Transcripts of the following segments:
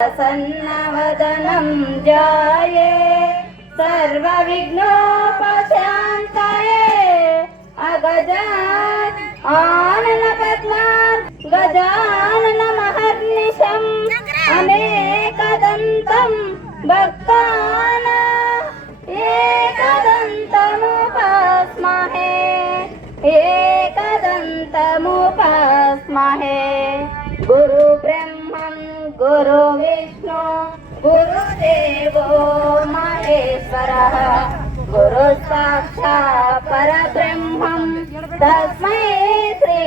प्रसन्नवदनं ध्याये सर्वविघ्नोपशान्तये अगजात् आननपद्मात् गजाननमहर्निशम् अनेकदन्तं भक्तानां एकदन्तमुपास्महे एकदन्तमुपास्महे गुरु ब्रह्मं गुरु विष्णु गुरुदेवो महेश्वरः गुरु साक्षात् परब्रह्मं तस्मै श्री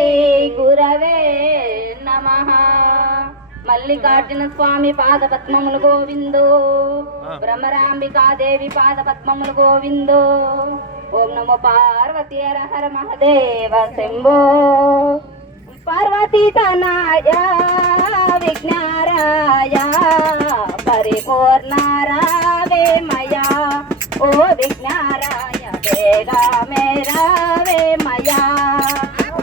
गुरवे नमः। मल्लिकार्जुन स्वामी पाद पद्ममुल गोविंदो ब्रह्मरांबिका देवी पाद पद्ममुल गोविंदो। ओम नमो पार्वती हर हर महादेव शंभो। पार्वती तनया विघ्नाराय परिपूर्णारावे मया ओ विघ्नाराय वेगा मेरा वे मया।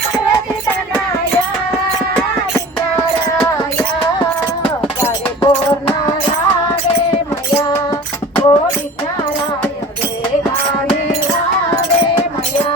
पार्वती तनया विघ्नाराय परिपूर्णारावे मया ओ विघ्नाराय वेगा मेरा वे मया।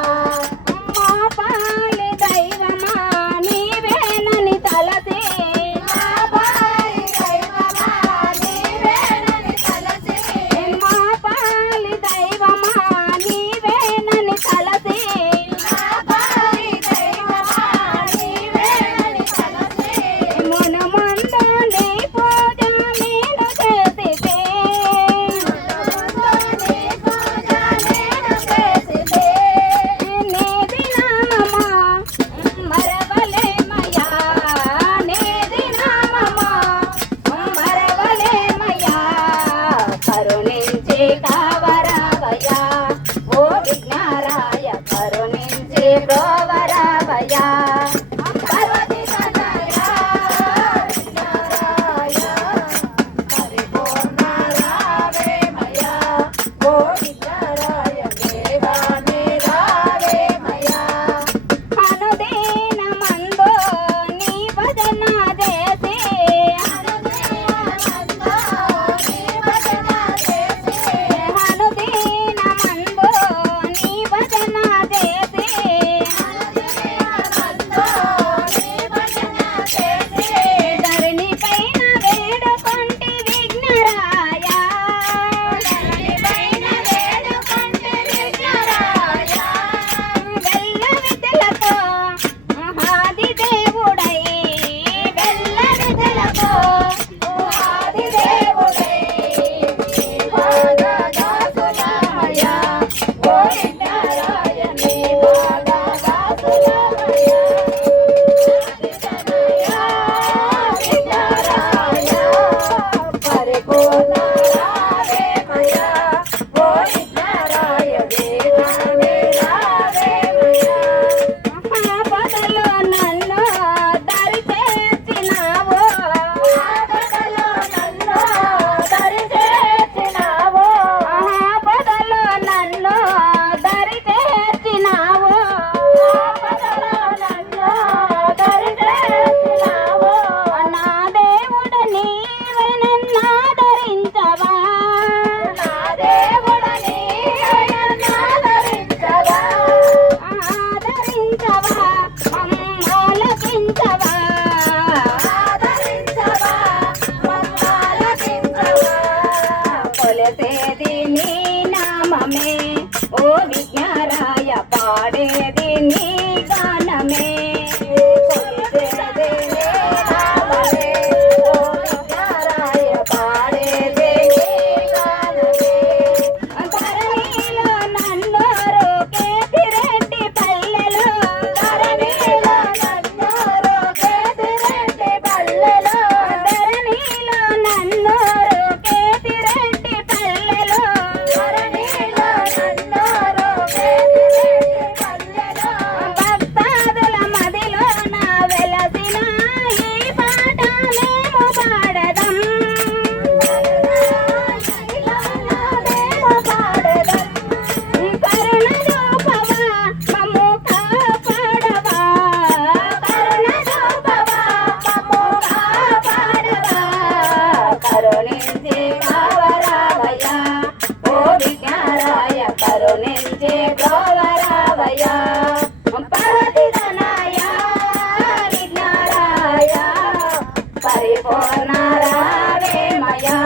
పరిపూర్ణ రావేమయా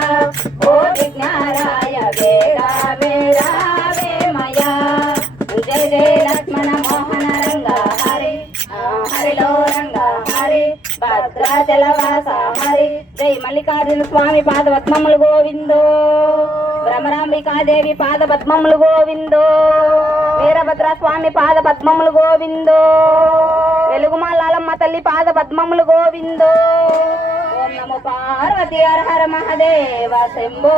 ఓ విఘ్నరాయ వేగమే రావేమయా జయ జయ లక్ష్మణ మోహన రంగ హరి హరిలో రంగ హరి భద్రాచలవాస హరి జై మల్లికార్జున స్వామి పాదపద్మములు గోవిందో భ్రమరాంబికాదేవి పాదపద్మములు గోవిందో వీరభద్ర స్వామి పాదపద్మములు గోవిందో వెలుగుమాలమ్మ తల్లి పాదపద్మములు గోవిందో ఓం నమో పార్వతి హర హర మహాదేవ శంభో